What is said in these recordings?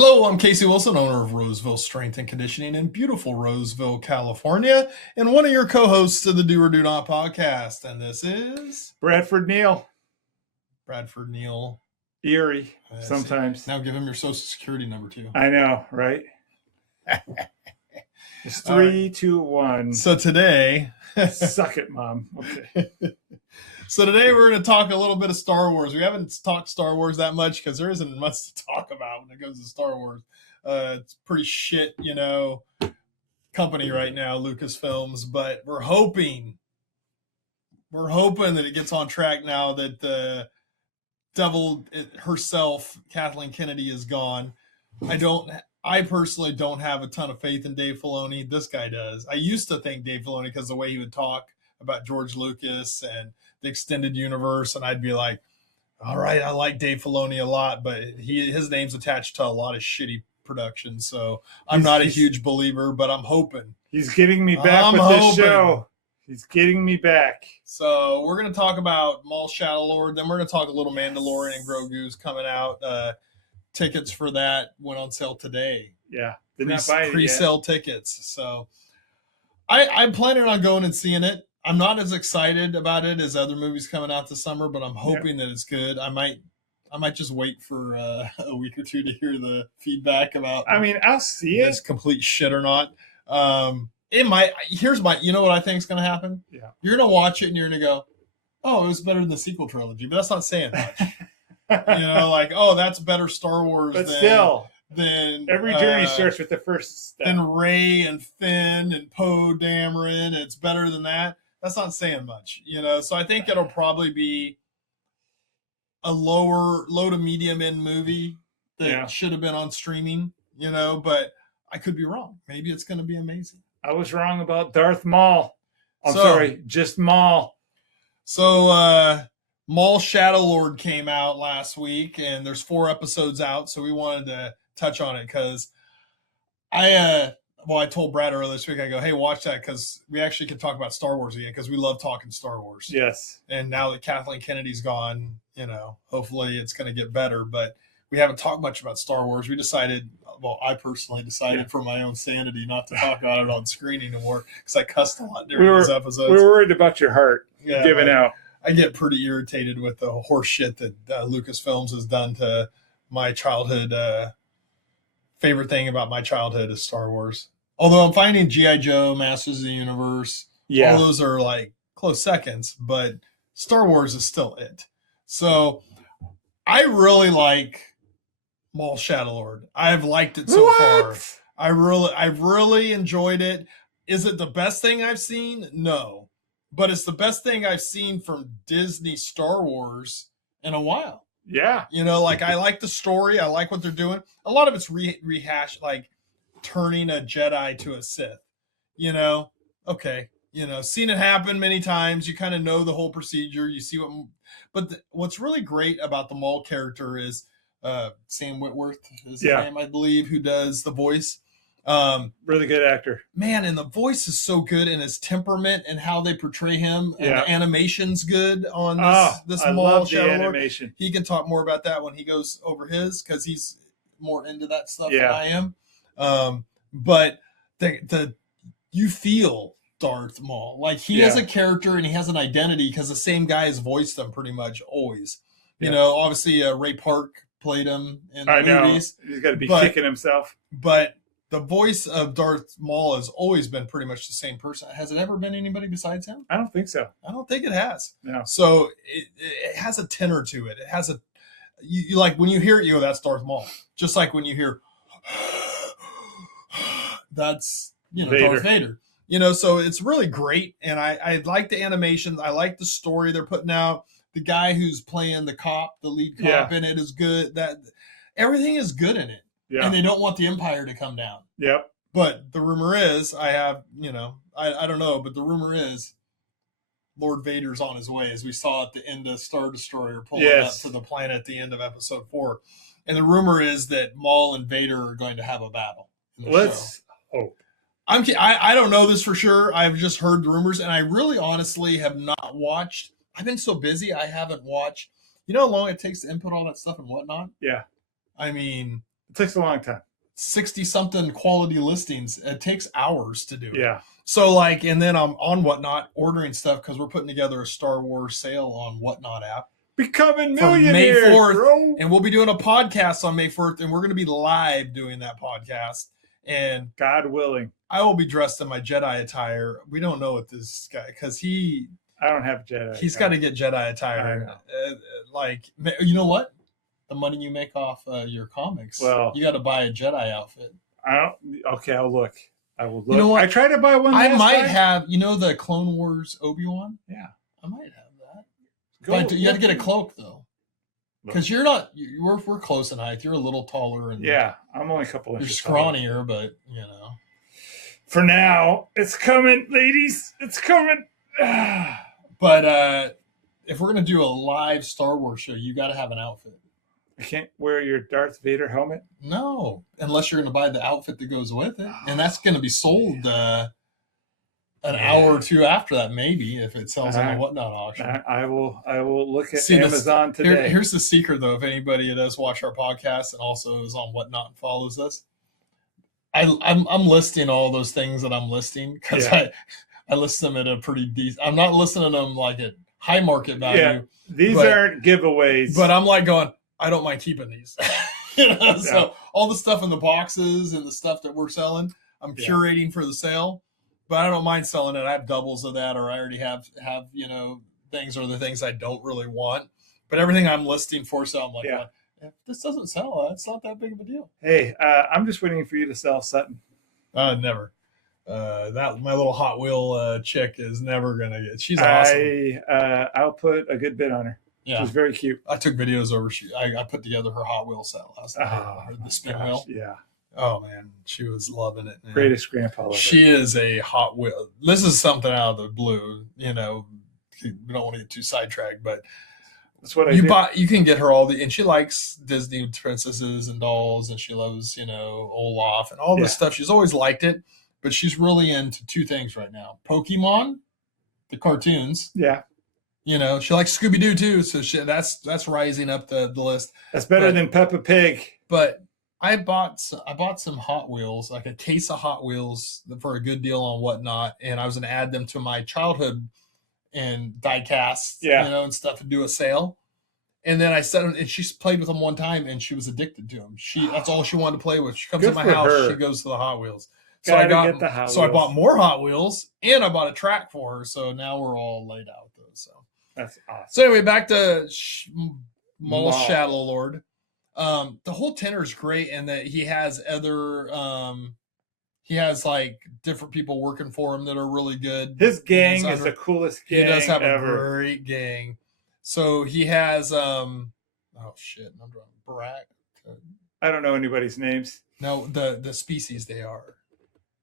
Hello, I'm Casey Wilson, owner of Roseville Strength and Conditioning in beautiful Roseville, California, and one of your co-hosts of the Do or Do Not podcast. And this is Bradford Neal. Bradford Neal. Erie, sometimes. Now give him your social security number too. I know, right? It's 3, 2, 1. So today, suck it, Mom. Okay. So today we're going to talk a little bit of Star Wars. We haven't talked Star Wars that much because there isn't much to talk about when it comes to Star Wars. It's pretty shit, company right now, Lucasfilms. But we're hoping that it gets on track now that the devil herself, Kathleen Kennedy, is gone. I personally don't have a ton of faith in Dave Filoni. This guy does. I used to think Dave Filoni because the way he would talk about George Lucas and the extended universe, and I'd be like, all right, I like Dave Filoni a lot, but his name's attached to a lot of shitty productions, so I'm not a huge believer, but I'm hoping. He's getting me back with this show. He's getting me back. So we're going to talk about Maul Shadowlord, then we're going to talk a little Mandalorian and Grogu's coming out. Tickets for that went on sale today. Yeah, did not buy it pre-sale tickets. So I'm planning on going and seeing it. I'm not as excited about it as other movies coming out this summer, but I'm hoping that it's good. I might just wait for a week or two to hear the feedback about. I mean, I'll see it's complete shit or not. It might. Here's my. You know what I think is going to happen? Yeah, you're going to watch it and you're going to go, "Oh, it was better than the sequel trilogy," but that's not saying much. Like, oh, that's better Star Wars. But still. Then every journey starts with the first step. Then Rey and Finn and Poe Dameron, it's better than that. That's not saying much, So I think it'll probably be a low to medium end movie that should have been on streaming, But I could be wrong. Maybe it's going to be amazing. I was wrong about Darth Maul. Sorry, just Maul. So Maul Shadowlord came out last week, and there's 4 episodes out, so we wanted to touch on it because I told Brad earlier this week, I go, hey, watch that because we actually can talk about Star Wars again because we love talking Star Wars. Yes. And now that Kathleen Kennedy's gone, hopefully it's going to get better, but we haven't talked much about Star Wars. We decided, I personally decided for my own sanity not to talk about it on screen anymore because I cussed a lot during these episodes. We were worried about your heart giving out. I get pretty irritated with the horse shit that Lucasfilms has done to my childhood. Favorite thing about my childhood is Star Wars. Although I'm finding G.I. Joe, Masters of the Universe, all those are like close seconds, but Star Wars is still it. So I really like Maul Shadowlord. I've liked it so far. I've really enjoyed it. Is it the best thing I've seen? No. But it's the best thing I've seen from Disney Star Wars in a while. Yeah. I like the story. I like what they're doing. A lot of it's rehash, like turning a Jedi to a Sith. Okay. Seen it happen many times. You kind of know the whole procedure. You see what's really great about the Maul character is Sam Witwer is his name, I believe, who does the voice. Really good actor, man, and the voice is so good, and his temperament and how they portray him, and the animation's good on this I Maul love Shadow the animation. He can talk more about that when he goes over his, because he's more into that stuff than I am. But you feel Darth Maul like he has a character and he has an identity because the same guy has voiced him pretty much always. Obviously Ray Park played him in the movies. He's got to be kicking himself, but the voice of Darth Maul has always been pretty much the same person. Has it ever been anybody besides him? I don't think so. I don't think it has. No. So it has a tenor to it. It has you like when you hear it, you go, that's Darth Maul. Just like when you hear, that's Vader. Darth Vader. So it's really great, and I like the animations. I like the story they're putting out. The guy who's playing the lead cop in it is good. That everything is good in it. Yeah. And they don't want the Empire to come down. Yep. But the rumor is, I don't know, but the rumor is Lord Vader's on his way, as we saw at the end of Star Destroyer pulling up to the planet at the end of episode 4. And the rumor is that Maul and Vader are going to have a battle. Let's hope. I don't know this for sure. I've just heard the rumors, and I really honestly have not watched. I've been so busy, I haven't watched. You know how long it takes to input all that stuff and whatnot? Yeah. I mean, It takes a long time. 60 something quality listings. It takes hours to do it. Yeah. So like, and then I'm on Whatnot ordering stuff because we're putting together a Star Wars sale on Whatnot app. Becoming From millionaires, May 4th, bro. and we'll be doing a podcast on May 4th, and we're going to be live doing that podcast. And God willing, I will be dressed in my Jedi attire. We don't know what this guy, because I don't have Jedi. he's got to get Jedi attire. Like, you know what? The money you make off your comics, Well, you got to buy a Jedi outfit. Okay, I'll look. I will look. You know what? I tried to buy one. I might have, the Clone Wars Obi-Wan? Yeah. I might have that. But you got to get a cloak, though. Because we're close in height. You're a little taller. And yeah, I'm only a couple inches. You're scrawnier, but, For now, it's coming, ladies. It's coming. But if we're going to do a live Star Wars show, you got to have an outfit. I can't wear your Darth Vader helmet? No, unless you're going to buy the outfit that goes with it. And that's going to be sold an hour or two after that, maybe, if it sells on a Whatnot auction. I will look at Amazon today. Here's the secret, though, if anybody does watch our podcast and also is on Whatnot and follows us. I'm listing all those things that I'm listing because I list them at a pretty decent. I'm not listing them like at high market value. Yeah, these aren't giveaways. But I'm like going, I don't mind keeping these. So all the stuff in the boxes and the stuff that we're selling, I'm curating for the sale. But I don't mind selling it. I have doubles of that, or I already have things, or the things I don't really want. But everything I'm listing for sale, I'm like, if this doesn't sell, it's not that big of a deal. Hey, I'm just waiting for you to sell Sutton. Never. That my little Hot Wheel chick is never gonna get. She's awesome. I'll put a good bid on her. Yeah, she's very cute. I took videos over. I put together her Hot Wheel set last night. The spin wheel. Yeah. Oh man, she was loving it. Man. Greatest grandpa ever. She is a Hot Wheel. This is something out of the blue. We don't want to get too sidetracked, but that's what you can get her and she likes Disney princesses and dolls, and she loves Olaf and all this stuff. She's always liked it, but she's really into two things right now: Pokemon, the cartoons. Yeah. She likes Scooby-Doo too, so that's rising up the list. That's better than Peppa Pig. But I bought some Hot Wheels, like a case of Hot Wheels for a good deal on Whatnot, and I was going to add them to my childhood and die cast, and stuff, and do a sale. And then I said, and she played with them one time, and she was addicted to them. That's all she wanted to play with. She comes to my house, she goes to the Hot Wheels. So I bought more Hot Wheels, and I bought a track for her. So now we're all laid out though. So that's awesome. So anyway, back to Maul Shadow Lord. The whole tenor is great, and that he has other he has like different people working for him that are really good. His gang is the coolest gang. He does have ever. A great gang. So he has I'm drawing Barack. I don't know anybody's names. No, the species they are.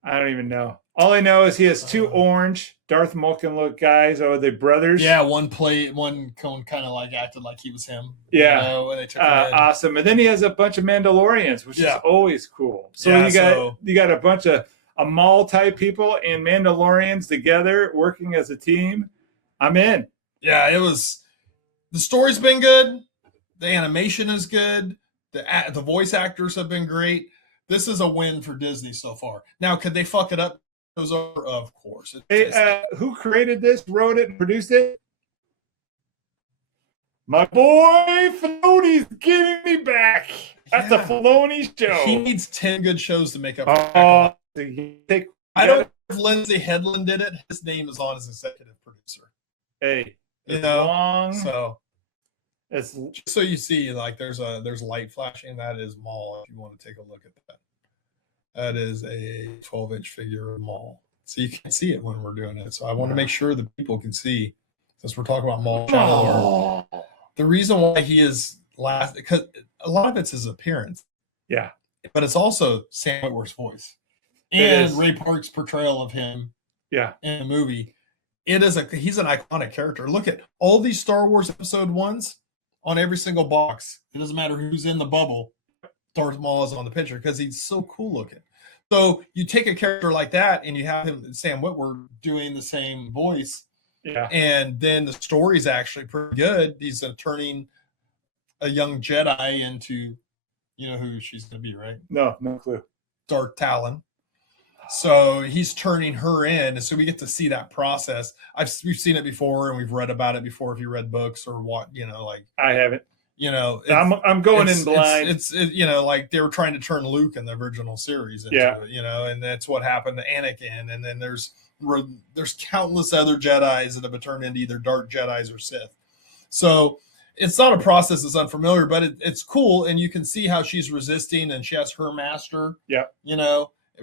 I don't even know. All I know is he has two orange Darth Mulkin look guys. Are they brothers? Yeah, one kind of like acted like he was him. Yeah, when they took awesome. And then he has a bunch of Mandalorians, which is always cool. So you got a bunch of Maul type people and Mandalorians together working as a team. I'm in. Yeah, the story's been good. The animation is good. The voice actors have been great. This is a win for Disney so far. Now, could they fuck it up? Of course. Who created this, wrote it, and produced it? My boy Filoni's giving me back. That's a Filoni show. He needs 10 good shows to make up. I don't know if Lindsay Headland did it. His name is on as executive producer. Hey, so it's just so you see, like there's light flashing. That is Maul. If you want to take a look at that, that is a 12-inch figure of Maul. So you can't see it when we're doing it. So I want to make sure the people can see, since we're talking about Maul. The reason why he is last, because a lot of it's his appearance. Yeah, but it's also Sam Witwer's voice and Ray Park's portrayal of him. Yeah, in the movie, he's an iconic character. Look at all these Star Wars Episode 1s. On every single box, it doesn't matter who's in the bubble. Darth Maul is on the picture because he's so cool looking. So you take a character like that and you have him, Sam Witwer, doing the same voice. Yeah. And then the story's actually pretty good. He's turning a young Jedi into You know who she's going to be, right? No clue. Dark Talon. So he's turning her in, and so we get to see that process. We've seen it before, and we've read about it before. If you read books or what, like I haven't. I'm going in blind. It's like they were trying to turn Luke in the original series into it, and that's what happened to Anakin. And then there's countless other Jedis that have been turned into either Dark Jedis or Sith. So it's not a process that's unfamiliar, but it's cool, and you can see how she's resisting, and she has her master. Yeah,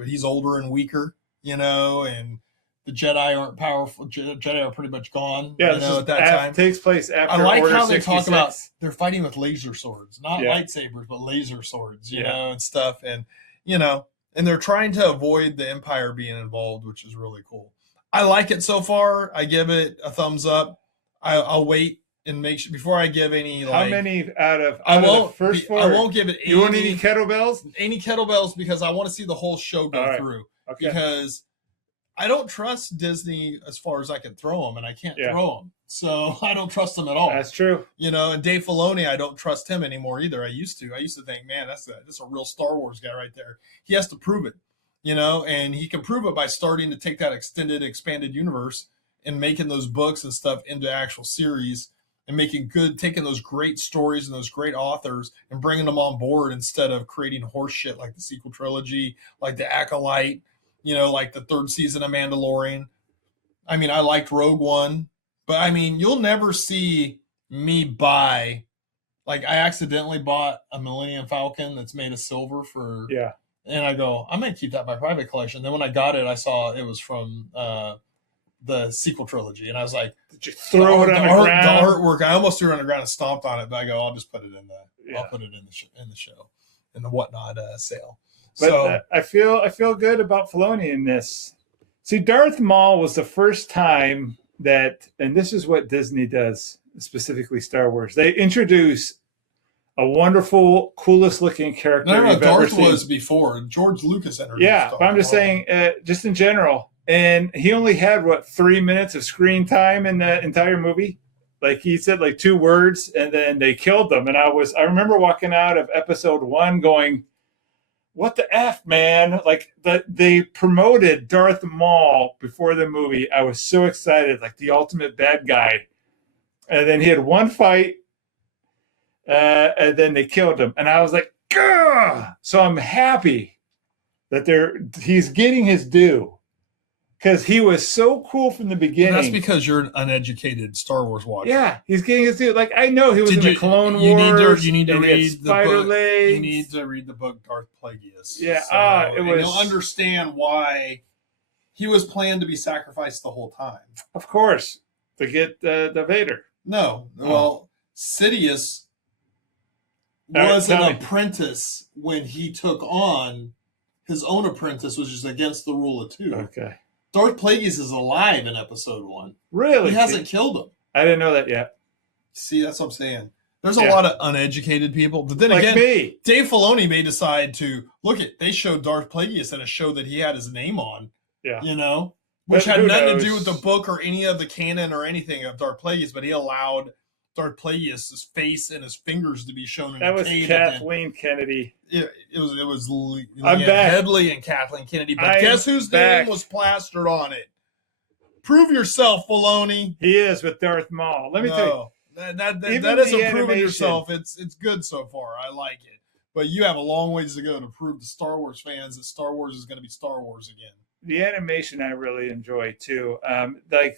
he's older and weaker, and the Jedi aren't powerful. Jedi are pretty much gone. Yeah, at that time. Takes place after. I like Order how 66. They talk about they're fighting with laser swords, not lightsabers, but laser swords, you know, and stuff, and and they're trying to avoid the Empire being involved, which is really cool. I like it so far. I give it a thumbs up. I'll wait and make sure before I give any. How many out of the first four? I won't give it. You want any kettlebells? Any kettlebells because I want to see the whole show go through. Okay. Because I don't trust Disney as far as I can throw them, and I can't throw them, so I don't trust them at all. That's true. And Dave Filoni, I don't trust him anymore either. I used to think, man, that's a real Star Wars guy right there. He has to prove it, and he can prove it by starting to take that expanded universe and making those books and stuff into actual series. And taking those great stories and those great authors and bringing them on board instead of creating horse shit like the sequel trilogy, like the Acolyte, like the third season of Mandalorian. I mean, I liked Rogue One, but I mean, you'll never see me buy, like I accidentally bought a Millennium Falcon that's made of silver and I go, I'm going to keep that in my private collection. Then when I got it, I saw it was from, the sequel trilogy, and I was like, did you throw it on the ground? The artwork, I almost threw it on the ground and stomped on it, but I go, I'll just put it in I'll put it in the show, in the whatnot sale. But so I feel good about Filoni in this. See, Darth Maul was the first time that, and this is what Disney does, specifically Star Wars. They introduce a wonderful, coolest looking character. No, Darth was before George Lucas introduced. Yeah, but I'm just saying, just in general. And he only had 3 minutes of screen time in the entire movie. Like he said, 2 words, and then they killed them. And I remember walking out of episode 1 going, "What the F, man!" They promoted Darth Maul before the movie. I was so excited, like the ultimate bad guy. And then he had one fight, and then they killed him. And I was like, "Gah!" So I'm happy that he's getting his due. Because he was so cool from the beginning. Well, that's because you're an uneducated Star Wars watcher. Yeah, he's getting his due. I know he was in the Clone Wars. You need to read the book. Legs. You need to read the book Darth Plagueis. Yeah, you'll understand why he was planned to be sacrificed the whole time. Of course, to get the Vader. No, well, Sidious was an apprentice when he took on his own apprentice, which is against the rule of 2. Okay. Darth Plagueis is alive in episode 1. Really? He hasn't killed him. I didn't know that yet. See, that's what I'm saying. There's a lot of uneducated people. But then again, me. Dave Filoni may decide to they showed Darth Plagueis in a show that he had his name on. Yeah. Which had nothing to do with the book or any of the canon or anything of Darth Plagueis, but he allowed Darth Plagueis' face and his fingers to be shown in that the was Kathleen Kennedy. It was Leanne Headley and Kathleen Kennedy, but guess whose name was plastered on it? Prove yourself, Filoni. He is with Darth Maul. Let me tell you, that isn't proving yourself. It's good so far. I like it, but you have a long ways to go to prove to Star Wars fans that Star Wars is going to be Star Wars again. The animation I really enjoy too.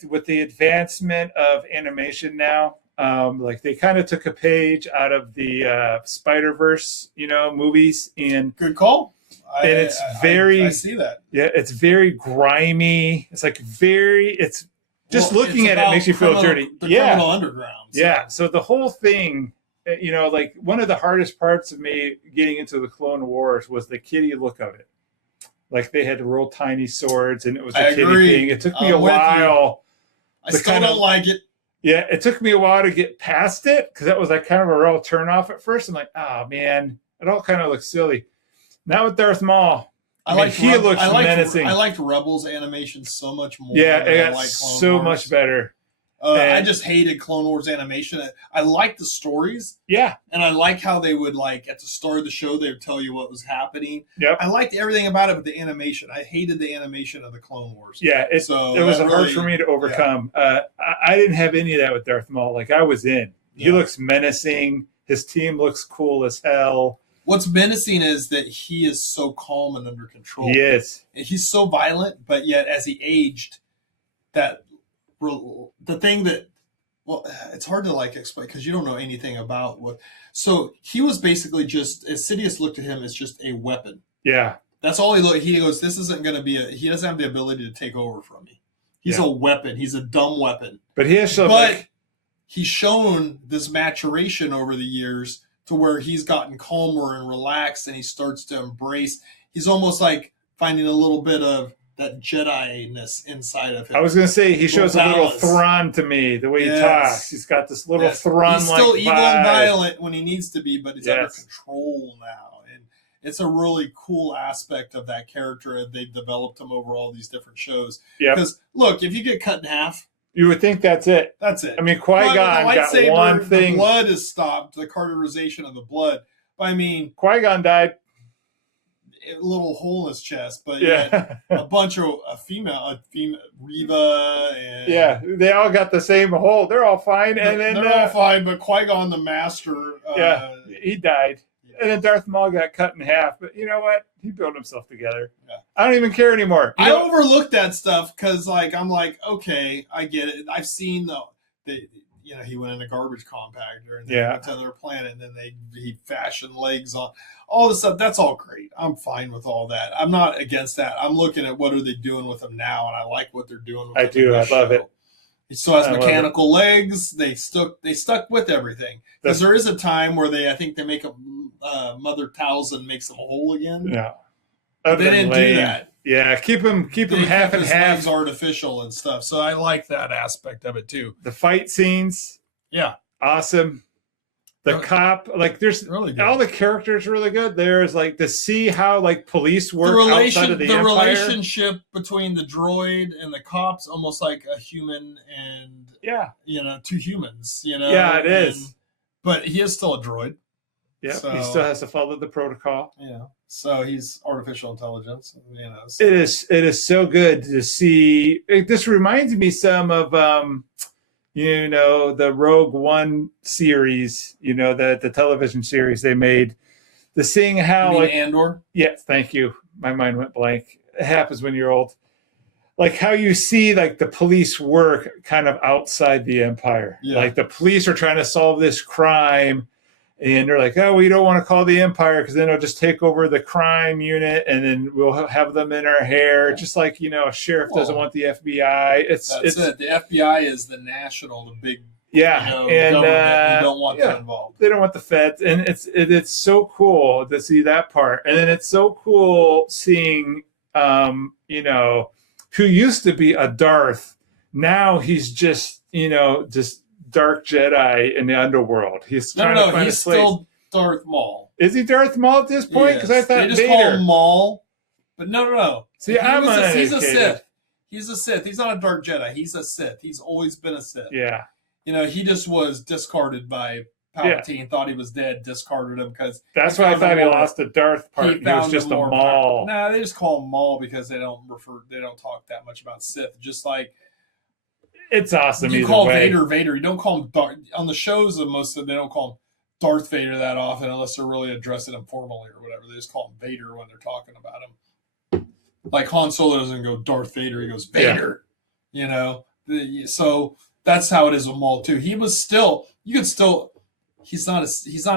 With the advancement of animation now. They kind of took a page out of the Spider-Verse, movies, and good call. I see that. Yeah, it's very grimy. It's it's just looking at it makes you feel dirty. Criminal Underground. So. Yeah. So the whole thing, one of the hardest parts of me getting into the Clone Wars was the kiddie look of it. They had real tiny swords, and it was a kiddie thing. It took me a while. I still don't like it. Yeah, it took me a while to get past it because that was kind of a real turnoff at first. I'm like, oh man, it all kind of looks silly. Now with Darth Maul, he looks menacing. I liked Rebels animation so much more. Yeah, it got so much better. I just hated Clone Wars animation. I like the stories. Yeah. And I like how they would, like, at the start of the show, they would tell you what was happening. Yep. I liked everything about it, but the animation. I hated the animation of the Clone Wars. Yeah. It was hard for me to overcome. Yeah. I didn't have any of that with Darth Maul. Like, I was in. He looks menacing. His team looks cool as hell. What's menacing is that he is so calm and under control. He is. He's so violent, but yet as he aged, the thing that, well, it's hard to like explain because you don't know anything about what. So he was basically just, as Sidious looked at him as just a weapon. Yeah. That's all he looked. He goes, this isn't going to be he doesn't have the ability to take over from me. He's a weapon. He's a dumb weapon. But he has shown he's shown this maturation over the years to where he's gotten calmer and relaxed, and he starts to embrace. He's almost like finding a little bit of that Jedi-ness inside of him. I was going to say, he shows a little Thrawn to me, the way he talks. He's got this little Thrawn-like He's still evil vibe. and violent when he needs to be, but he's under control now. And it's a really cool aspect of that character. They've developed him over all these different shows. Because, look, if you get cut in half, you would think that's it. That's it. I mean, Qui-Gon got one thing. The blood is stopped, the cauterization of the blood. But I mean, Qui-Gon died. A little hole in his chest, but a bunch of female, Reva, and they all got the same hole. They're all fine, and then they're all fine. But Qui-Gon, the master, he died, and then Darth Maul got cut in half. But you know what? He built himself together. Yeah. I don't even care anymore. I overlooked that stuff because, like, I'm like, okay, I get it. I've seen he went in a garbage compactor and then went to another planet, and then he fashioned legs on all this stuff. That's all great. I'm fine with all that. I'm not against that. I'm looking at what are they doing with him now, and I like what they're doing with him. I love it. He still has mechanical legs. They stuck with everything. Because there is a time where I think they make Mother Talzin makes them whole again. Yeah. But they didn't do that. Yeah, keep him half and half. Legs artificial and stuff. So I like that aspect of it too. The fight scenes. Yeah. Awesome. The cop, like, there's really good. All the characters really good. There's like to see how like police work outside of the Empire. The relationship between the droid and the cops, almost like a human and two humans. Yeah, it is. But he is still a droid. Yeah, so, he still has to follow the protocol. Yeah, so he's artificial intelligence. So. It is so good to see. This reminds me some of the Rogue One series. The television series they made. The seeing how Andor. Yes, thank you. My mind went blank. It happens when you're old. Like how you see like the police work kind of outside the Empire. Yeah. Like the police are trying to solve this crime. And they're like, oh, we don't want to call the Empire because then it'll just take over the crime unit, and then we'll have them in our hair, just like a sheriff doesn't want the FBI. It's it. The FBI is the national, the big and you don't want them involved. They don't want the feds, and it's so cool to see that part, and then it's so cool seeing who used to be a Darth, now he's just Dark Jedi in the underworld. He's trying to find he's still Darth Maul. Is he Darth Maul at this point? Because I thought they just Vader. call him Maul, but no. See, he's a Sith. He's a Sith. He's not a Dark Jedi. He's a Sith. He's always been a Sith. Yeah. He just was discarded by Palpatine. Thought he was dead. Discarded him because that's why I thought he lost the Darth part. He was just a Maul. No, they just call him Maul because they don't talk that much about Sith. Just like. It's awesome. You call Vader. You don't call him Darth. On the shows, they don't call him Darth Vader that often unless they're really addressing him formally or whatever. They just call him Vader when they're talking about him. Like Han Solo doesn't go Darth Vader. He goes Vader. So that's how it is with Maul too. He was still. You could still. He's not a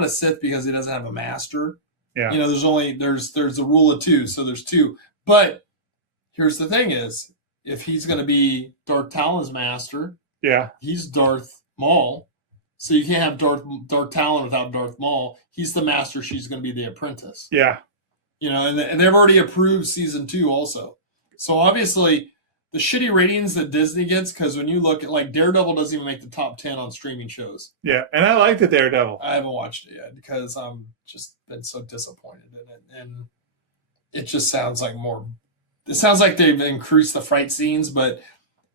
Sith because he doesn't have a master. Yeah. There's the rule of two, so there's two. But here's the thing: is if he's going to be Darth Talon's master, he's Darth Maul. So you can't have Darth Talon without Darth Maul. He's the master. She's going to be the apprentice. Yeah. And they've already approved season 2 also. So obviously the shitty ratings that Disney gets, because when you look at like Daredevil doesn't even make the top 10 on streaming shows. Yeah. And I like the Daredevil. I haven't watched it yet because I'm just been so disappointed in it. And it just sounds like more. It sounds like they've increased the fight scenes, but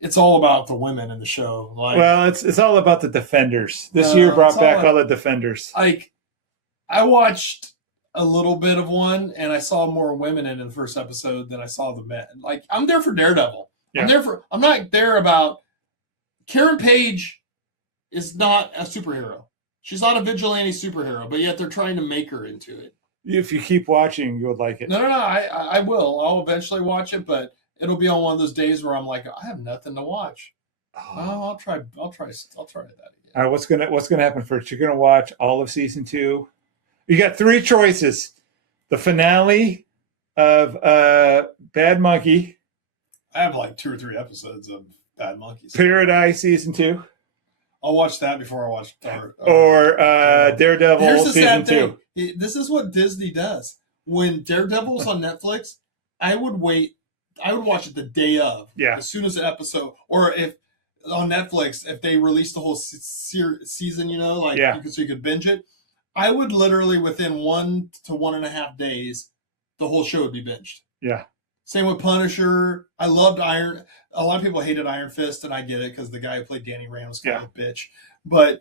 it's all about the women in the show. Like, well, it's all about the Defenders. This year brought back all the Defenders. Like, I watched a little bit of one, and I saw more women in the first episode than I saw the men. Like, I'm there for Daredevil. Yeah. I'm not there about Karen Page is not a superhero. She's not a vigilante superhero, but yet they're trying to make her into it. If you keep watching, you'll like it. No. I will. I'll eventually watch it, but it'll be on one of those days where I'm like, I have nothing to watch. Oh, I'll try that again. All right, what's gonna happen first? You're gonna watch all of season 2. You got 3 choices: the finale of Bad Monkey. I have like 2 or 3 episodes of Bad Monkeys. Paradise season 2. I'll watch that before I watch or Daredevil season 2. This is what Disney does. When Daredevil's on Netflix, I would wait. I would watch it the day of. Yeah. As soon as the episode, or if on Netflix, if they release the whole season, so you could binge it. I would literally within 1 to 1.5 days, the whole show would be binged. Yeah. Same with Punisher. I loved Iron. A lot of people hated Iron Fist, and I get it because the guy who played Danny Rand was kind of a bitch. But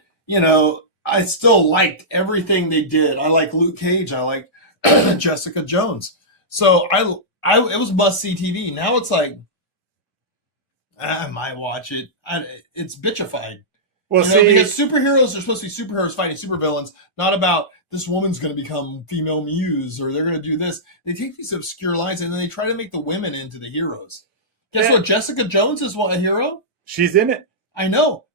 I still liked everything they did. I like Luke Cage. I like Jessica Jones. So it was must see TV. Now it's like I might watch it. It's bitchified. Well, because superheroes are supposed to be superheroes fighting supervillains, not about this woman's going to become female muse or they're going to do this. They take these obscure lines and then they try to make the women into the heroes. Guess what? Jessica Jones is a hero. She's in it. I know.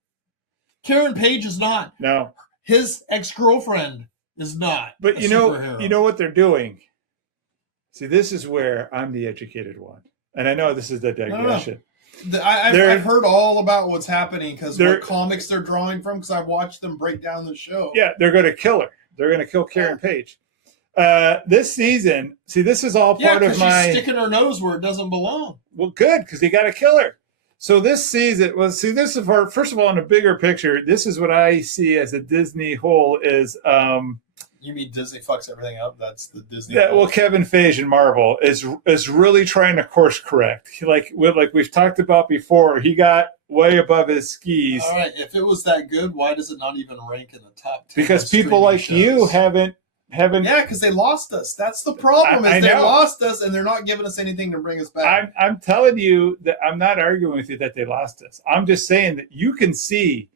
Karen Page is not. No. His ex-girlfriend is not. But you know what they're doing. See, this is where I'm the educated one, and I know this is the digression. No. I've heard all about what's happening because what comics they're drawing from because I watched them break down the show. Yeah, they're going to kill her. They're going to kill Karen Page. This season, see, this is all part of my... she's sticking her nose where it doesn't belong. Well, good, because they got to kill her. So this season, this is first of all, in a bigger picture, this is what I see as a Disney whole is... You mean Disney fucks everything up? That's the Disney. Yeah, well, Kevin Feige and Marvel is really trying to course correct. Like we've talked about before, he got way above his skis. All right, if it was that good, why does it not even rank in the top 10? Because people like shows? You haven't. Yeah, because they lost us. That's the problem. They lost us, and they're not giving us anything to bring us back. I'm telling you that I'm not arguing with you that they lost us. I'm just saying that you can see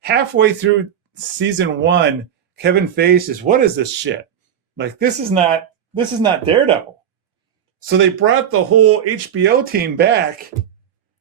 halfway through season 1. Kevin Feige says, "What is this shit? Like this is not Daredevil." So they brought the whole HBO team back.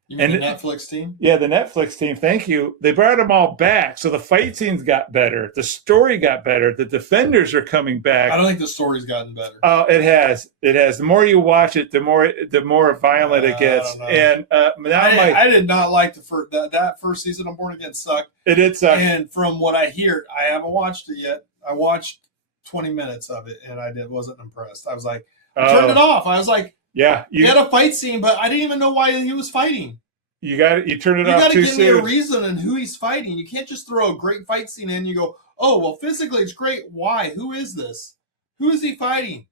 You mean the Netflix team? Yeah, the Netflix team. Thank you. They brought them all back. So the fight scenes got better. The story got better. The Defenders are coming back. I don't think the story's gotten better. Oh, it has. It has. The more you watch it, the more violent it gets. And I did not like that first season of Born Again sucked. It did suck. And from what I hear, I haven't watched it yet. I watched 20 minutes of it, and wasn't impressed. I was like, I turned it off. I was like, yeah, you had a fight scene, but I didn't even know why he was fighting. You turn it off too soon. You got to give me a reason and who he's fighting. You can't just throw a great fight scene in and you go, oh, well, physically it's great. Why? Who is this? Who is he fighting?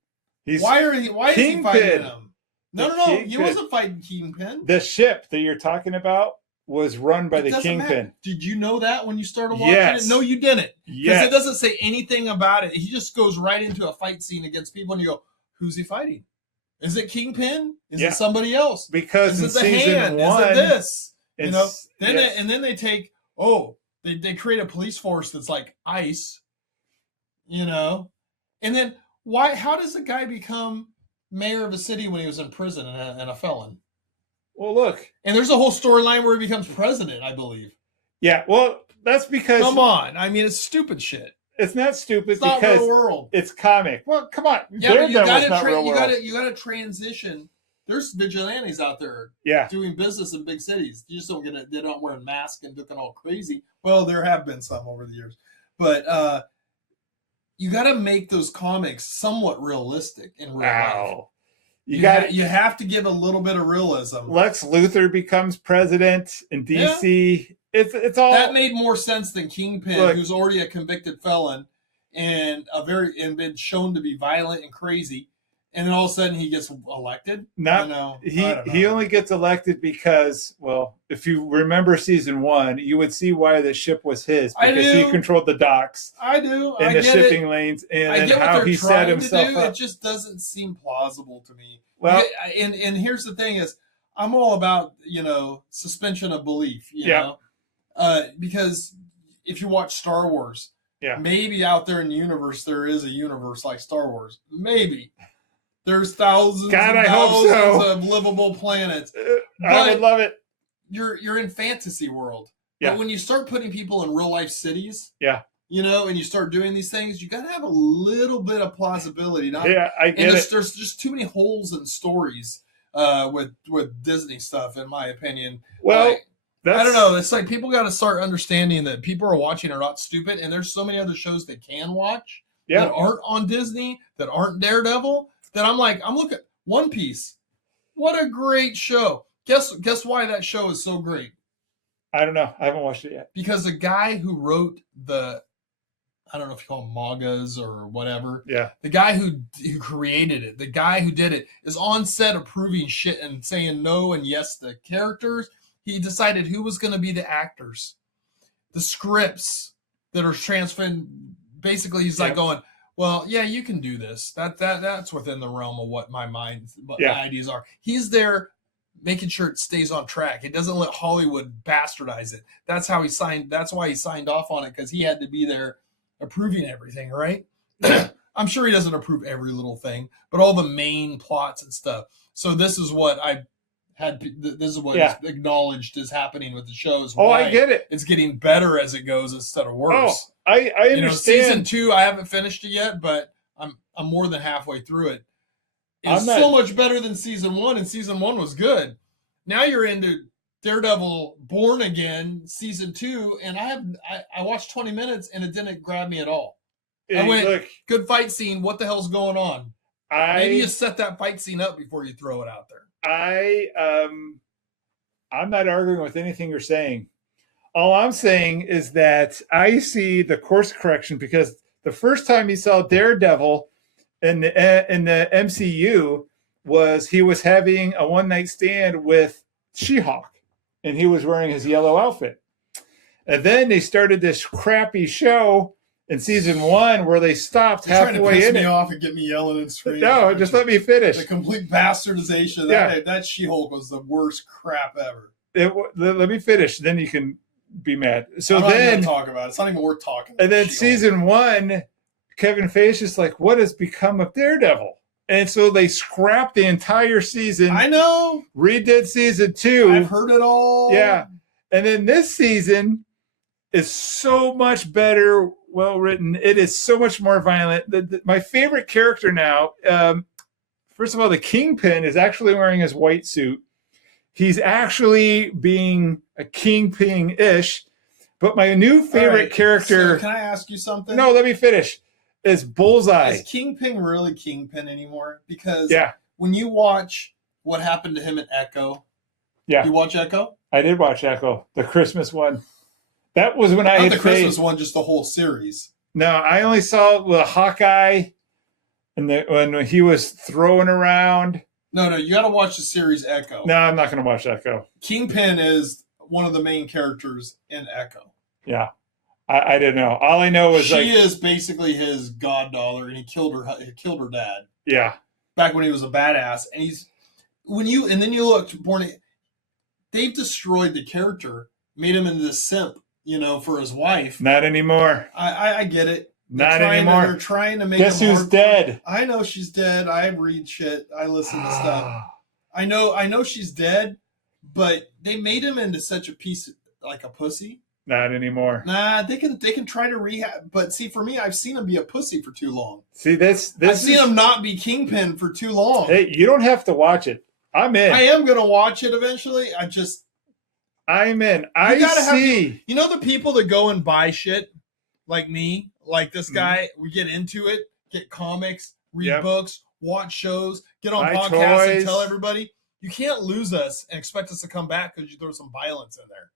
Why is he fighting him? No. He wasn't fighting Kingpin. The ship that you're talking about was run by the Kingpin. Matter. Did you know that when you started watching it? No, you didn't. Because it doesn't say anything about it. He just goes right into a fight scene against people and you go, who's he fighting? Is it Kingpin? Is it somebody else? Because is it the hand? Is it this? And then they take they create a police force that's like ICE, and then why? How does a guy become mayor of a city when he was in prison and a felon? Well, look, and there's a whole storyline where he becomes president, I believe. Yeah, well, that's because come on, I mean, it's stupid shit. It's not stupid it's not because real world. It's comic. Well, come on. Yeah, but you got to transition. There's vigilantes out there doing business in big cities. You just don't get it. They're not wearing masks and looking all crazy. Well, there have been some over the years. But you got to make those comics somewhat realistic in real life. You have to give a little bit of realism. Lex Luthor becomes president in DC. Yeah. It's all that made more sense than Kingpin, who's already a convicted felon and been shown to be violent and crazy, And then all of a sudden he gets elected. Not he only gets elected because, well, if you remember season 1, you would see why the ship was his, because he controlled the docks. I do. And the shipping lanes, and how he set himself up. It just doesn't seem plausible to me. Well, and here's the thing: is I'm all about suspension of belief. You know, because if you watch Star Wars, maybe out there in the universe there is a universe like Star Wars. Maybe. There's thousands and thousands of livable planets. I would love it. You're in fantasy world. Yeah. But when you start putting people in real life cities, and you start doing these things, you got to have a little bit of plausibility. I get it. There's just too many holes in stories with Disney stuff, in my opinion. Well, I don't know. It's like people got to start understanding that people are watching are not stupid, and there's so many other shows they can watch that aren't on Disney, that aren't Daredevil. That I'm looking at One Piece. What a great show. Guess why that show is so great? I don't know. I haven't watched it yet. Because the guy who wrote I don't know if you call them mangas or whatever. Yeah. The guy who created it, the guy who did it, is on set approving shit and saying no and yes to characters. He decided who was going to be the actors. The scripts that are transferred. Basically, he's like going, well, yeah, you can do this. That's within the realm of what my my ideas are. He's there making sure it stays on track. It doesn't let Hollywood bastardize it. That's how he signed. That's why he signed off on it, because he had to be there approving everything, right? I'm sure he doesn't approve every little thing, but all the main plots and stuff. So this is what this is what is acknowledged is happening with the shows. I get it. It's getting better as it goes instead of worse. I understand. Season 2, I haven't finished it yet, but I'm more than halfway through it. It's so much better than season 1, and season 1 was good. Now you're into Daredevil Born Again season 2, and I watched 20 minutes and it didn't grab me at all. I went, good fight scene. What the hell's going on? Maybe you set that fight scene up before you throw it out there. I'm not arguing with anything you're saying. All I'm saying is that I see the course correction, because the first time you saw Daredevil in the MCU was he was having a one-night stand with She-Hulk, and he was wearing his yellow outfit. And then they started this crappy show in season 1 where they stopped halfway in. Trying to piss me off and get me yelling and screaming. No, just let me finish. The complete bastardization. That She-Hulk was the worst crap ever. Let me finish, then you can be mad. So I'm not then even talk about it. It's not even worth talking about. And then season 1, Kevin Feige is like, what has become of Daredevil? And so they scrapped the entire season. I know. Redid season 2. I've heard it all. Yeah. And then this season is so much better, well written. It is so much more violent. My favorite character now, first of all, the Kingpin is actually wearing his white suit. He's actually being a Kingpin-ish. But my new favorite character... So can I ask you something? No, let me finish. Is Bullseye. Is Kingpin really Kingpin anymore? Because when you watch what happened to him in Echo, you watch Echo? I did watch Echo, the Christmas one. That was when I had the Christmas one, just the whole series. No, I only saw the Hawkeye and when he was throwing around. No, you got to watch the series Echo. No, I'm not going to watch Echo. Kingpin is one of the main characters in Echo. Yeah. I didn't know. All I know is she is basically his goddaughter, and he killed her dad. Yeah. Back when he was a badass, and then you looked, they've destroyed the character, made him into this simp, for his wife. Not anymore. I get it. Not anymore. They're trying to make. Guess who's dead? I know she's dead. I read shit. I listen to stuff. I know she's dead, but they made him into such a piece like a pussy. Not anymore. Nah, they can try to rehab, but see, for me, I've seen him be a pussy for too long. See, I've seen him not be Kingpin for too long. Hey, you don't have to watch it. I'm in. I am gonna watch it eventually. I'm in. The people that go and buy shit like me, like this guy. We get into it, get comics, read books, watch shows, get on podcasts and tell everybody. You can't lose us and expect us to come back because you throw some violence in there.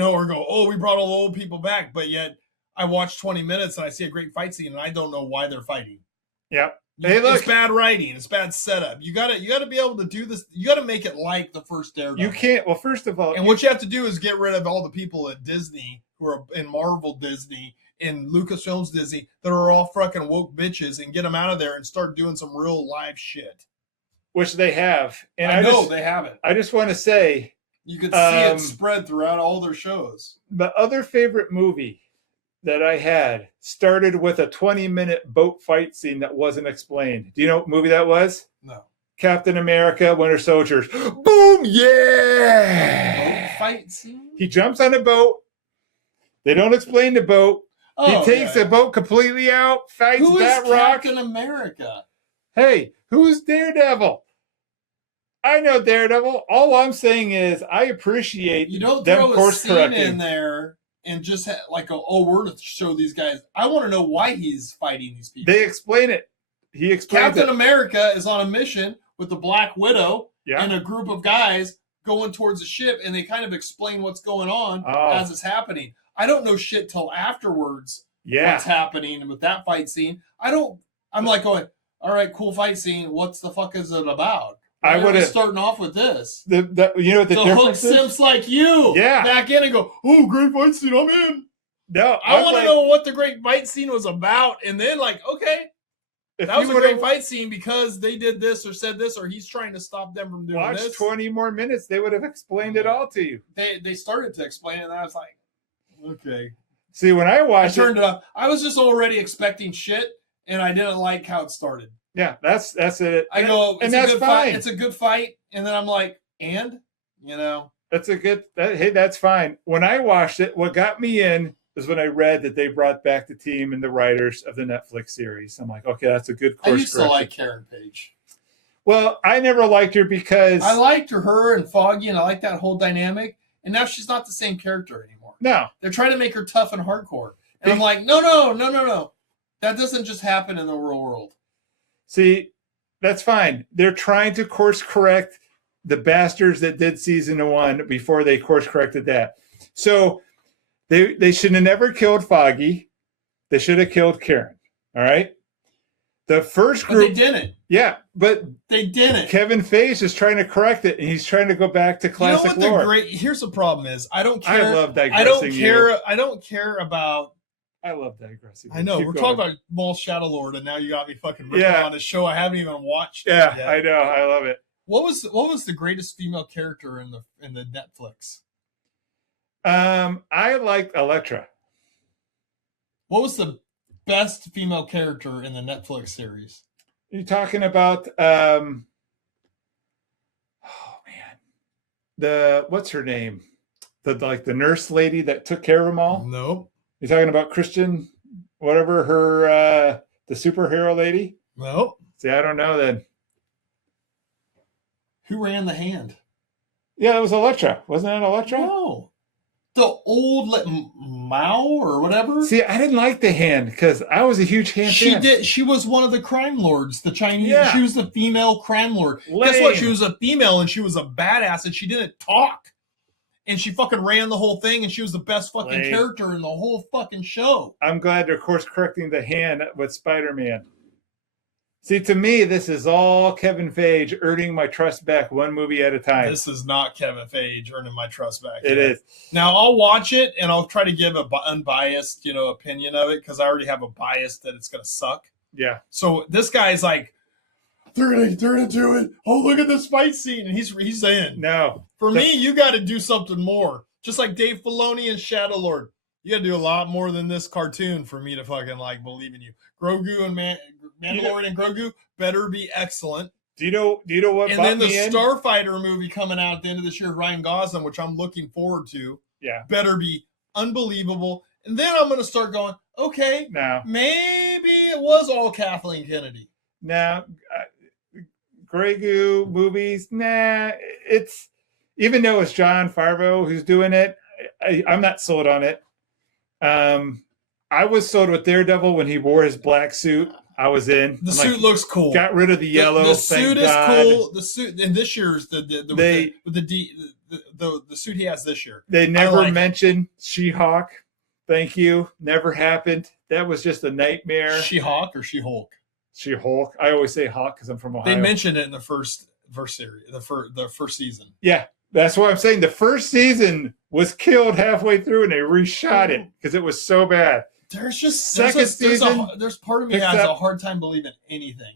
Or go, oh, we brought all the old people back, but yet I watch 20 minutes and I see a great fight scene and I don't know why they're fighting. Yep. Hey, look. It's bad writing. It's bad setup. You gotta be able to do this. You gotta make it like the first Daredevil. You can't. Well, first of all, and what you have to do is get rid of all the people at Disney who are in Marvel Disney and Lucasfilms Disney that are all fucking woke bitches and get them out of there and start doing some real live shit. Which they have. And I know they haven't. I just want to say, you could see it spread throughout all their shows. The other favorite movie that I had started with a 20-minute boat fight scene that wasn't explained. Do you know what movie that was? No. Captain America, Winter Soldier. Boom! Yeah! Boat fight scene? He jumps on a boat. They don't explain the boat. He takes the boat completely out, fights Who that is rock. Captain America? Hey, who's Daredevil? I know Daredevil. All I'm saying is I appreciate you don't them throw course a scene correcting in there and just we're to show these guys. I want to know why he's fighting these people. They explain it. He explains Captain America is on a mission with the Black Widow and a group of guys going towards a ship, and they kind of explain what's going on as it's happening. I don't know shit till afterwards what's happening with that fight scene. I'm like going, all right, cool fight scene. What's the fuck is it about? I would have starting off with this. You know what the difference hook is? simps like you back in and go, oh, great fight scene, I'm in. No, I want to know what the great fight scene was about, and then okay, that was a great fight scene because they did this or said this, or he's trying to stop them from doing this. Watch 20 more minutes, they would have explained it all to you. They started to explain it, and I was like, okay. See, when I watched I turned it up. I was just already expecting shit, and I didn't like how it started. Yeah, that's it. I go, and that's fine. It's a good fight, and then I'm like, that's a good. Hey, that's fine. When I watched it, what got me in is when I read that they brought back the team and the writers of the Netflix series. I'm like, okay, that's a good course. I used to like Karen Page. Well, I never liked her because I liked her and Foggy, and I like that whole dynamic. And now she's not the same character anymore. No, they're trying to make her tough and hardcore, and I'm like, no. That doesn't just happen in the real world. See, that's fine. They're trying to course correct the bastards that did season 1 before they course corrected that. So they should have never killed Foggy. They should have killed Karen. All right. The first group. But they didn't. Yeah, but they didn't. Kevin Feige is trying to correct it, and he's trying to go back to classic lore. Here's the problem is I don't care. I love digressing. I don't care about. I love digressing. I know. We're talking about Maul Shadowlord, and now you got me fucking ripping on a show I haven't even watched. Yeah, yet. I know. I love it. What was the greatest female character in the Netflix? I liked Elektra. What was the best female character in the Netflix series? You're talking about oh man, what's her name? The nurse lady that took care of them all? Nope. You're talking about Christian, whatever her the superhero lady? Nope. See, I don't know then. Who ran the hand? Yeah, it was Elektra. Wasn't it Elektra? No. The old Mao or whatever. See, I didn't like the hand because I was a huge hand fan. She was one of the crime lords, the Chinese. Yeah. She was the female crime lord. Lame. Guess what? She was a female and she was a badass and she didn't talk. And she fucking ran the whole thing and she was the best fucking character in the whole fucking show. I'm glad they're course correcting the hand with Spider-Man. See, to me, this is all Kevin Feige earning my trust back one movie at a time. This is not Kevin Feige earning my trust back. It is. Now, I'll watch it, and I'll try to give an unbiased, opinion of it, because I already have a bias that it's going to suck. Yeah. So this guy's like, they're gonna do it. Oh, look at this fight scene. And he's in. No. For me, you got to do something more. Just like Dave Filoni and Shadowlord. You got to do a lot more than this cartoon for me to fucking believe in you. Grogu and Mandalorian and Grogu better be excellent. Do you know what? And then the Starfighter movie coming out at the end of this year, Ryan Gosling, which I'm looking forward to. Yeah. Better be unbelievable. And then I'm going to start going, okay, maybe it was all Kathleen Kennedy. Now, Grogu movies, it's even though it's Jon Favreau who's doing it, I'm not sold on it. I was sold with Daredevil when he wore his black suit. I was in. The suit looks cool. Got rid of the yellow. The suit is cool. The suit in this year's the suit he has this year. They never mentioned She-Hulk. Thank you. Never happened. That was just a nightmare. She-Hulk or She-Hulk? She-Hulk. I always say Hulk because I'm from Ohio. They mentioned it in the first series, the first season. Yeah, that's what I'm saying. The first season was killed halfway through, and they reshot it because it was so bad. There's just there's part of me has a hard time believing anything.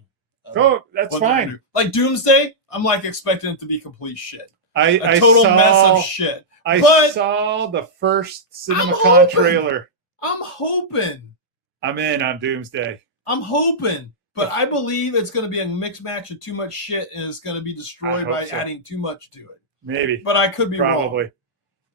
Oh, that's fine. Like Doomsday, I'm like expecting it to be complete shit. A total mess of shit. I saw the first CinemaCon trailer. I'm hoping. I'm in on Doomsday. I'm hoping. But I believe it's going to be a mixed match of too much shit, and it's going to be destroyed by adding too much to it. Maybe. But I could be wrong.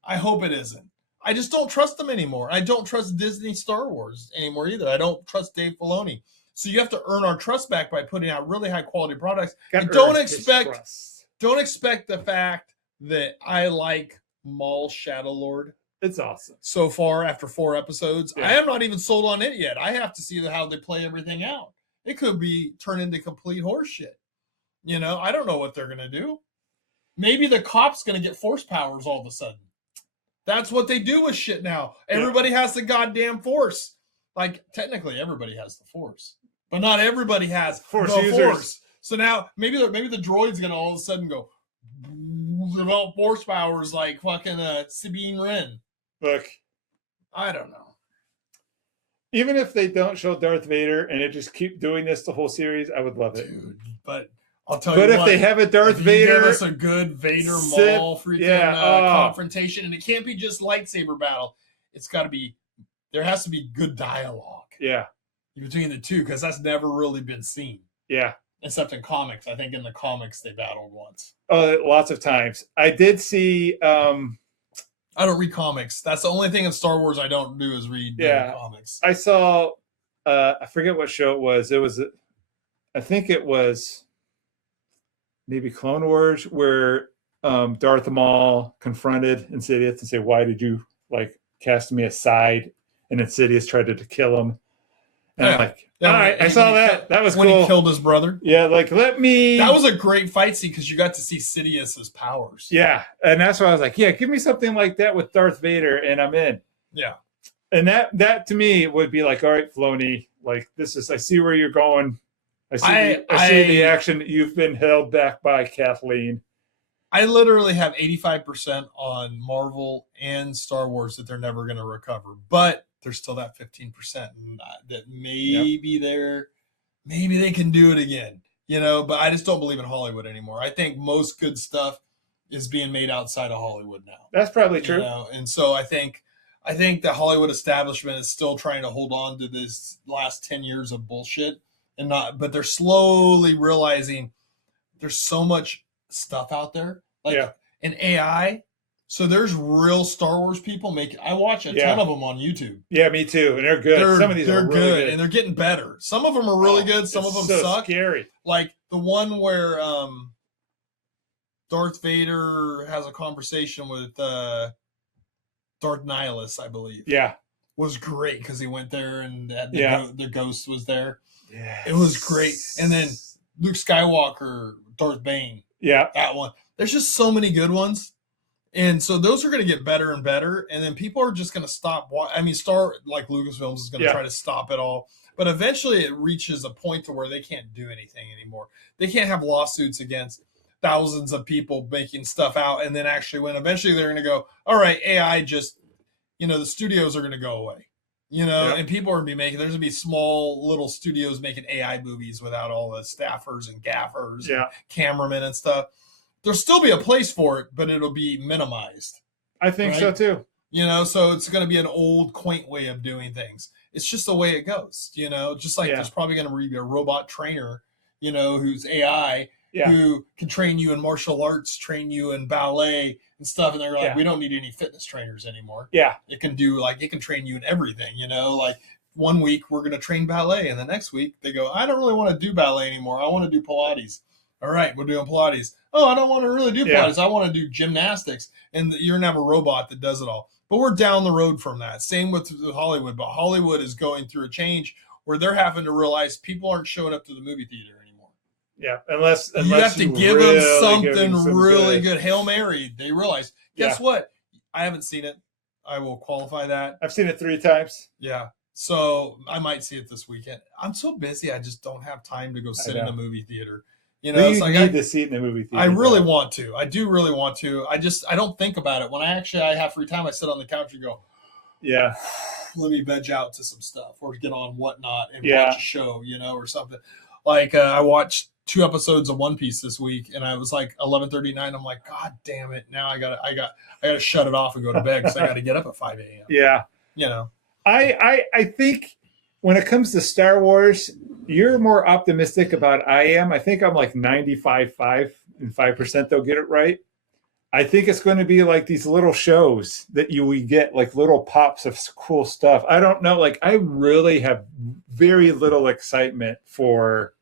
I hope it isn't. I just don't trust them anymore. I don't trust Disney Star Wars anymore either. I don't trust Dave Filoni. So you have to earn our trust back by putting out really high quality products. And don't expect the fact that I like Maul Shadowlord. It's awesome. So far, after 4 episodes, I am not even sold on it yet. I have to see how they play everything out. It could be turned into complete horseshit. You know, I don't know what they're going to do. Maybe the cop's going to get force powers all of a sudden. That's what they do with shit now. Everybody has the goddamn force. Like, technically, everybody has the force. But not everybody has force the users. Force. So now, maybe the droid's going to all of a sudden go, develop force powers like fucking Sabine Wren. Look. I don't know. Even if they don't show Darth Vader and it just keep doing this the whole series, I would love it. Dude, but I'll tell you what. But if they have a Darth Vader, give us a good Vader Maul freaking confrontation, and it can't be just lightsaber battle. It's got to be. There has to be good dialogue. Yeah. Between the two, because that's never really been seen. Yeah. Except in comics. I think in the comics they battled once. Oh, lots of times. I did see. I don't read comics. That's the only thing in Star Wars I don't do is read comics. I saw, I forget what show it was. I think it was maybe Clone Wars, where Darth Maul confronted Insidious and said, "Why did you cast me aside?" And Insidious tried to kill him. And I'm like, all right, I saw that. That was cool. When he killed his brother. Yeah, let me. That was a great fight scene because you got to see Sidious's powers. Yeah, and that's why I was like, yeah, give me something like that with Darth Vader, and I'm in. Yeah. And that to me would be like, all right, Filoni, this is. I see where you're going. I see the action that you've been held back by, Kathleen. I literally have 85% on Marvel and Star Wars that they're never going to recover, but there's still that 15% that maybe maybe they can do it again, but I just don't believe in Hollywood anymore. I think most good stuff is being made outside of Hollywood now. That's probably true. And so I think the Hollywood establishment is still trying to hold on to this last 10 years of bullshit but they're slowly realizing there's so much stuff out there, in AI. So there's real Star Wars people I watch a ton of them on YouTube. Yeah, me too. And they're good. Some of these are really good. And they're getting better. Some of them are really good. Some of them suck. Scary. Like the one where Darth Vader has a conversation with Darth Nihilus, I believe. Yeah. Was great because he went there and the ghost was there. Yeah. It was great. And then Luke Skywalker, Darth Bane. Yeah. That one. There's just so many good ones. And so those are going to get better and better. And then people are just going to stop. Lucasfilms is going to try to stop it all. But eventually it reaches a point to where they can't do anything anymore. They can't have lawsuits against thousands of people making stuff out. And then actually when eventually they're going to go, all right, AI just, the studios are going to go away. And people are going to be there's going to be small little studios making AI movies without all the staffers and gaffers and cameramen and stuff. There'll still be a place for it, but it'll be minimized. I think so too. So it's going to be an old, quaint way of doing things. It's just the way it goes, just like there's probably going to be a robot trainer, who's AI, who can train you in martial arts, train you in ballet and stuff. And they're like, we don't need any fitness trainers anymore. Yeah. It can train you in everything, like 1 week we're going to train ballet. And the next week they go, I don't really want to do ballet anymore. I want to do Pilates. All right, we're doing Pilates. Oh, I don't want to really do Pilates. I want to do gymnastics. And you're going to have a robot that does it all. But we're down the road from that. Same with Hollywood. But Hollywood is going through a change where they're having to realize people aren't showing up to the movie theater anymore. Yeah, unless you have to give them something really good. Hail Mary. They realize, guess what? I haven't seen it. I will qualify that. I've seen it 3 times. Yeah. So I might see it this weekend. I'm so busy, I just don't have time to go sit in know. a movie theater. You But know, you it's like need to see it in the movie theater. I really though. want to. I do really want to. I don't think about it. When I have free time, I sit on the couch and go, Yeah. let me veg out to some stuff or get on Whatnot and Yeah. watch a show, you know, or something. Like I watched 2 episodes of One Piece this week, and I was like 11:39. I'm like, God damn it! Now I gotta shut it off and go to bed because I got to get up at 5 a.m. Yeah. You know, I think when it comes to Star Wars, you're more optimistic about I am. I think I'm like 95.5 and 5% they'll get it right. I think it's going to be like these little shows that we get like little pops of cool stuff. I don't know. Like I really have very little excitement for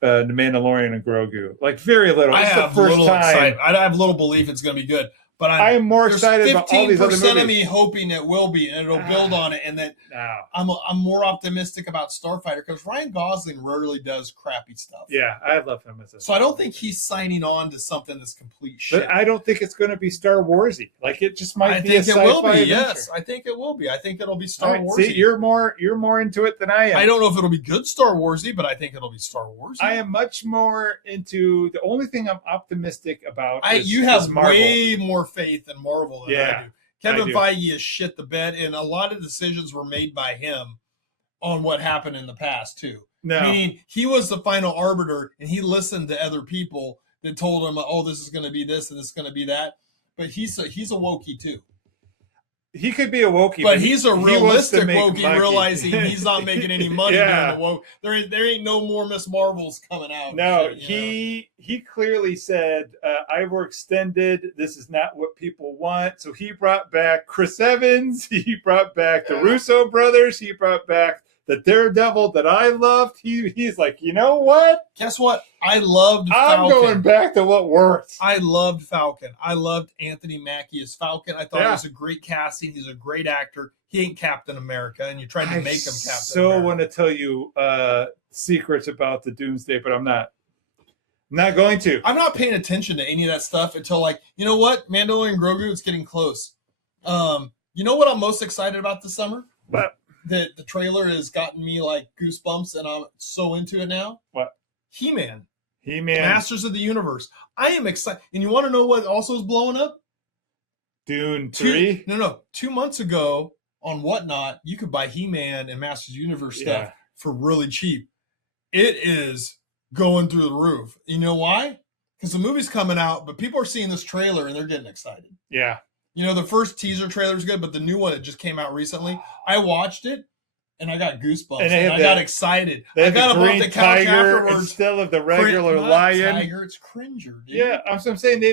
the Mandalorian and Grogu. Like very little. I It's have the first little time. excitement. I have little belief it's going to be good, but I am more excited about all these other 15% of movies. me hoping it will be, and it'll build on it, and that No. I'm more optimistic about Starfighter because Ryan Gosling rarely does crappy stuff. Yeah, I love him as a. So I don't think he's signing on to something that's complete shit. But I don't think it's going to be Star Warsy. Like it just might I be think a it sci-fi will be. adventure. Yes, I think it will be. I think it'll be Star All right, Warsy. see, you're more into it than I am. I don't know if it'll be good Star Warsy, but I think it'll be Star Warsy. I am much more into the only thing I'm optimistic about. You have Marvel. way more faith in Marvel than I do. Kevin I do. Feige has shit the bed, and a lot of decisions were made by him on what happened in the past too. No. Meaning he was the final arbiter, and he listened to other people that told him, "Oh, this is going to be this, and this is going to be that." But he's a wokey too. He could be a Wookiee, but he's a realistic make Wookiee, money. realizing he's not making any money Yeah. doing the woke. There ain't no more Miss Marvels coming out. No, shit, you know? he clearly said, I were extended. This is not what people want. So he brought back Chris Evans. He brought back the Russo brothers. He brought back the Daredevil that I loved. He's like, you know what? Guess what? I loved Falcon. I'm going back to what worked. I loved Falcon. I loved Anthony Mackie as Falcon. I thought it was a great casting. He's a great actor. He ain't Captain America, and you tried to make him Captain so America. want to tell you secrets about the Doomsday, but I'm not. I'm not going to. I'm not paying attention to any of that stuff until, like, you know what? Mandalorian Grogu, it's getting close. You know what I'm most excited about this summer? What? The trailer has gotten me like goosebumps, and I'm so into it now. What? He-Man. He-Man. Masters of the Universe. I am excited. And you want to know what also is blowing up? Dune 3? 2 months ago on Whatnot, you could buy He-Man and Masters of the Universe stuff for really cheap. It is going through the roof. You know why? Because the movie's coming out, but people are seeing this trailer and they're getting excited. Yeah. You know, the first teaser trailer is good, but the new one, it just came out recently. I watched it, and I got goosebumps, and I got excited. They I got have up the off green the couch tiger afterwards. instead of the regular Not lion. Tiger, it's Cringer, dude. Yeah, I'm saying they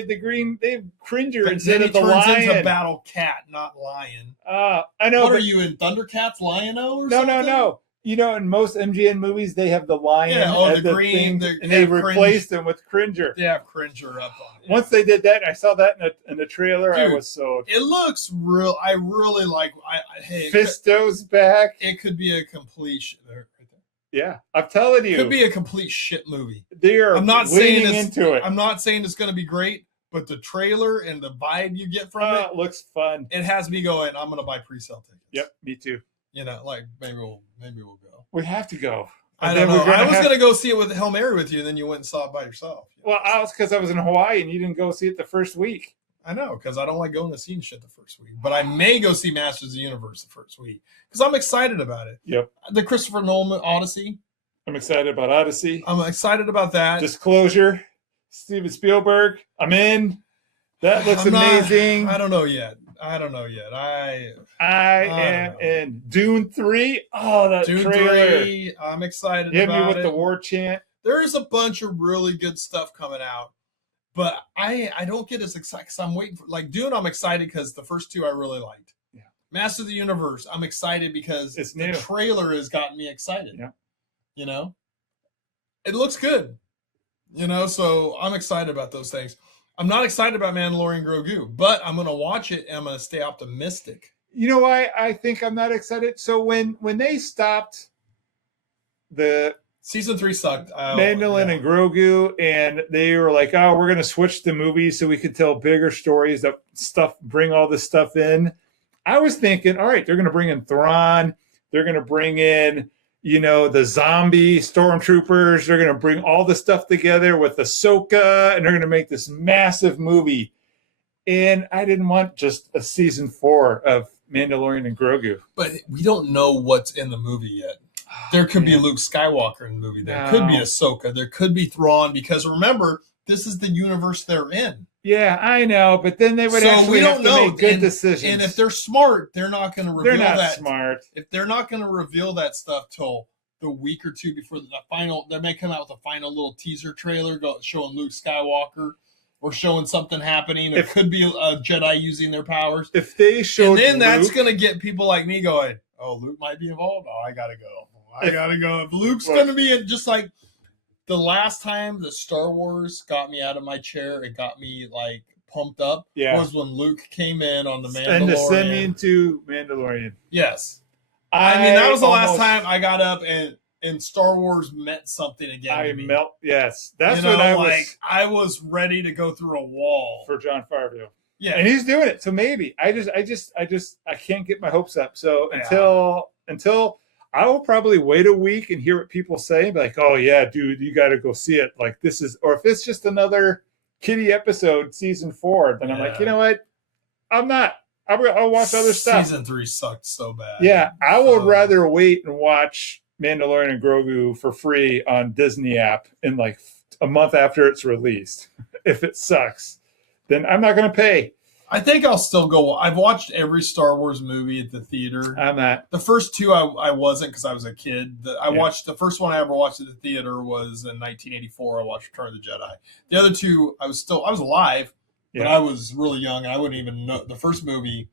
have Cringer But instead then of the he turns lion. into Battle Cat, not Lion. I know. What are you in, Thundercats, Lion-O or no, something? no. You know, in most MGN movies, they have the lion the the green, thing, and they replaced him with Cringer. They have Cringer up on it. Once they did that, and I saw that in the trailer, Dude, I was so... It looks real. I really like... Hey, Fisto's back. It could be a complete... Right there. Yeah, I'm telling you. It could be a complete shit movie. They are I'm not saying leaning into it. I'm not saying it's going to be great, but the trailer and the vibe you get from it looks fun. It has me going, I'm going to buy pre-sale tickets. Yep, me too. You know, like maybe we'll go. We have to go. I don't know. I was going to go see it with Hail Mary with you, and then you went and saw it by yourself. Well, because I was in Hawaii, and you didn't go see it the first week. I know, because I don't like going to see shit the first week. But I may go see Masters of the Universe the first week, because I'm excited about it. Yep. The Christopher Nolan Odyssey. I'm excited about Odyssey. I'm excited about that. Disclosure, Steven Spielberg. I'm in. That looks amazing. I don't know yet. I am in. Dune 3. Oh, that Dune trailer. 3. I'm excited Hit about me with it. the war chant. There is a bunch of really good stuff coming out, but I don't get as excited because I'm waiting for, like, Dune. I'm excited because the first two I really liked. Yeah. Master of the Universe. I'm excited because It's the new. trailer has gotten me excited. Yeah. You know, it looks good. You know, so I'm excited about those things. I'm not excited about Mandalorian Grogu, but I'm going to watch it and I'm going to stay optimistic. You know why I think I'm not excited? So when they stopped the Season 3 sucked. Mandalorian and Grogu, and they were like, "Oh, we're going to switch the movies so we could tell bigger stories that bring all this stuff in." I was thinking, all right, they're going to bring in Thrawn. They're going to bring in, the zombie stormtroopers. They're going to bring all the stuff together with Ahsoka, and they're going to make this massive movie. And I didn't want just a season 4 of Mandalorian and Grogu. But we don't know what's in the movie yet. There could be Luke Skywalker in the movie. There could be Ahsoka. There could be Thrawn, because remember, this is the universe they're in. Yeah, I know, but then they would actually have to make good decisions. And if they're smart, they're not going to reveal that. They're not smart. If they're not going to reveal that stuff till the week or two before the final, they may come out with a final little teaser trailer showing Luke Skywalker or showing something happening. It could be a Jedi using their powers. If they show, and then that's going to get people like me going, "Oh, Luke might be involved. Oh, I gotta go. If Luke's going to be in," just like the last time the Star Wars got me out of my chair, it got me like pumped up. Was when Luke came in on the Mandalorian and descending to Mandalorian. Yes, I mean that was the last time I got up and Star Wars meant something again to me. Yes, that's what I was. Like, I was ready to go through a wall for Jon Favreau. Yeah, and he's doing it. So maybe I can't get my hopes up. So until I will probably wait a week and hear what people say. Be like, "Oh yeah, dude, you got to go see it." Like this is, or if it's just another kiddie episode, season 4, then I'm like, you know what? I'm not. I'll watch other stuff. Season 3 sucked so bad. Yeah, I would rather wait and watch Mandalorian and Grogu for free on Disney app in like a month after it's released. If it sucks, then I'm not going to pay. I think I'll still go. I've watched every Star Wars movie at the theater. I'm not. The first 2 I wasn't, because I was a kid. I watched the first one I ever watched at the theater was in 1984. I watched Return of the Jedi. The other 2 I was alive, but I was really young and I wouldn't even know. The first movie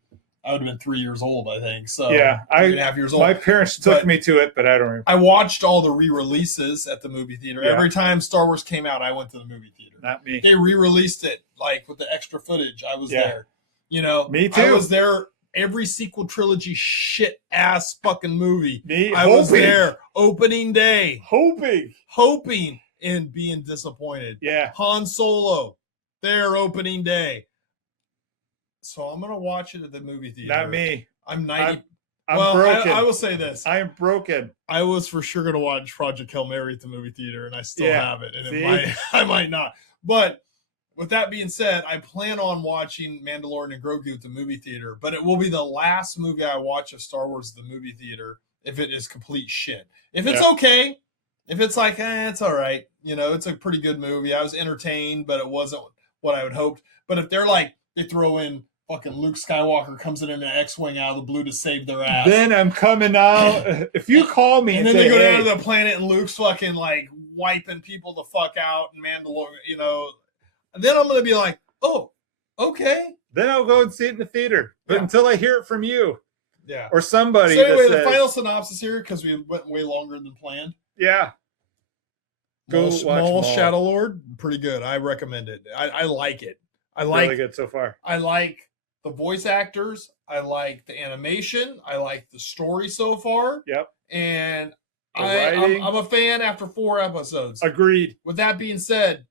I would have been 3 years old, I think. So 3.5 years old. My parents took me to it, but I don't remember. I watched all the re-releases at the movie theater. Yeah. Every time Star Wars came out, I went to the movie theater. Not me. They re-released it like with the extra footage. I was there. Me too. I was there every sequel trilogy shit ass fucking movie. I was there opening day. Hoping and being disappointed. Yeah. Han Solo, their opening day. So I'm gonna watch it at the movie theater. Not me. I'm 90. I'm broken. I will say this. I am broken. I was for sure gonna watch Project Hail Mary at the movie theater, and I still have it. And I might not. But with that being said, I plan on watching Mandalorian and Grogu at the movie theater, but it will be the last movie I watch of Star Wars at the movie theater if it is complete shit. If it's okay, if it's like, it's all right, it's a pretty good movie. I was entertained, but it wasn't what I would hoped. But if they're like, they throw in fucking Luke Skywalker comes in an X-Wing out of the blue to save their ass. Then I'm coming out. If you call me and then they go down to the planet and Luke's fucking like wiping people the fuck out and Mandalorian, then I'm going to be like, oh, okay. Then I'll go and see it in the theater. But until I hear it from you. Yeah. Or somebody. So anyway, the final synopsis here, because we went way longer than planned. Yeah. Go watch Maul Shadow Lord. Pretty good. I recommend it. I like it. Really good so far. I like the voice actors. I like the animation. I like the story so far. Yep. And I'm a fan after 4 episodes. Agreed. With that being said,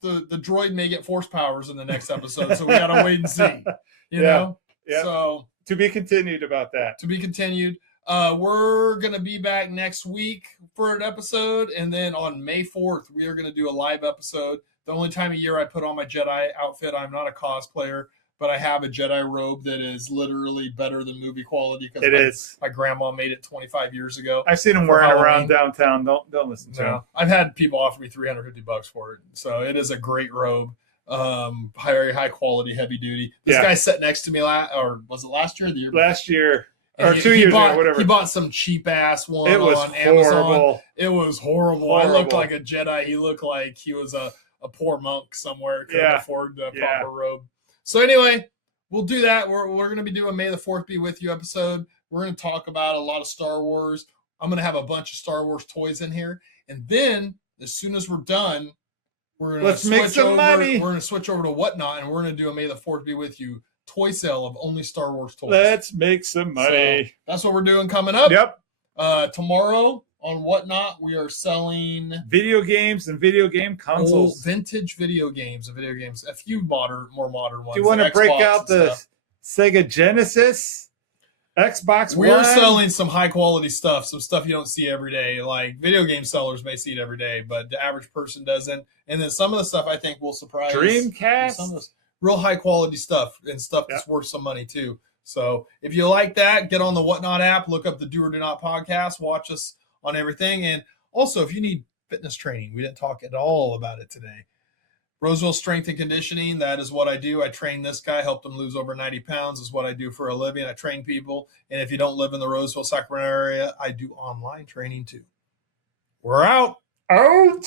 the droid may get force powers in the next episode, so we gotta wait and see. You know? Yeah. So to be continued about that. To be continued. We're gonna be back next week for an episode, and then on May 4th, we are gonna do a live episode. The only time of year I put on my Jedi outfit. I'm not a cosplayer, but I have a Jedi robe that is literally better than movie quality because my grandma made it 25 years ago. I've seen them wearing around downtown. Don't listen to them. I've had people offer me $350 for it. So it is a great robe. Very high quality, heavy duty. This guy sat next to me or was it last year or the year before? Last year. Or 2 years ago, whatever. He bought some cheap ass one on horrible. Amazon. It was horrible. I looked like a Jedi. He looked like he was a poor monk somewhere. Couldn't afford the proper robe. So anyway, we'll do that. We're going to be doing May the 4th be with you episode. We're going to talk about a lot of Star Wars. I'm going to have a bunch of Star Wars toys in here. And then as soon as we're done, we're going to make some money. We're going to switch over to Whatnot, and we're going to do a May the 4th be with you toy sale of only Star Wars toys. Let's make some money. So that's what we're doing coming up. Yep. Tomorrow on Whatnot, we are selling video games and video game consoles. Vintage video games and video games. A few more modern ones. Do you want to break out the Sega Genesis? Xbox We're One. selling some high quality stuff, some stuff you don't see every day. Like video game sellers may see it every day, but the average person doesn't. And then some of the stuff I think will surprise Dreamcast. some of this real high quality stuff and stuff that's worth some money too. So if you like that, get on the Whatnot app, look up the Do or Do Not podcast, watch us on everything. And also, if you need fitness training, we didn't talk at all about it today. Roseville Strength and Conditioning, that is what I do. I train this guy, helped him lose over 90 pounds, is what I do for a living. I train people. And if you don't live in the Roseville, Sacramento area, I do online training too. We're out. Out.